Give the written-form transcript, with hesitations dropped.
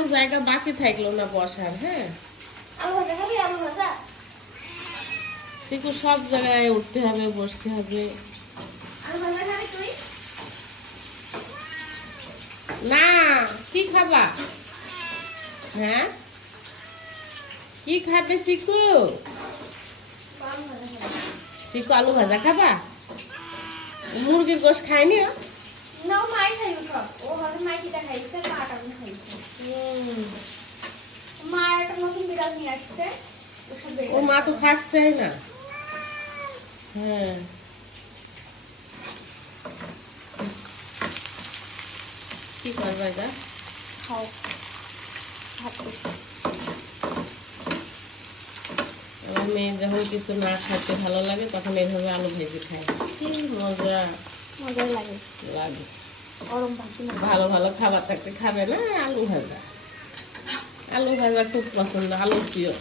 কোনো জায়গা বাকি থাকলো না বসার। হ্যাঁ, আলু ভাজা খাবি? আলু ভাজা চিকু সব জায়গায় উঠতে হবে, বসতে হবে। আলু ভাজা খাবি তুই? না, কি খাবা? হ্যাঁ, কি খাবে চিকু? আলু ভাজা খাবি? চিকু আলু ভাজা খাবা? মুরগির গোশ খায়নি ও? না, ও মাই খাইব সব। ও হয়তো মাই কিটা খাইছে, মাটা আমি খাইছে। মা একটা নতুন বিড়াল নিয়ে আসছে। ও মা তো খাচ্ছে না। হ্যাঁ, কি করবে এটা? খাও ভাত আমার মেয়ে যখন কিছু না খাইতে ভালো লাগে তখন এইভাবে আলু ভেজে খায়, কি মজা মজা লাগে। লাগে। গরম ভাত ভালো ভালো খাবার থাকতে খাবে না, আলু ভাজা। আলু ভাজা খুব পছন্দ, আলু প্রিয়।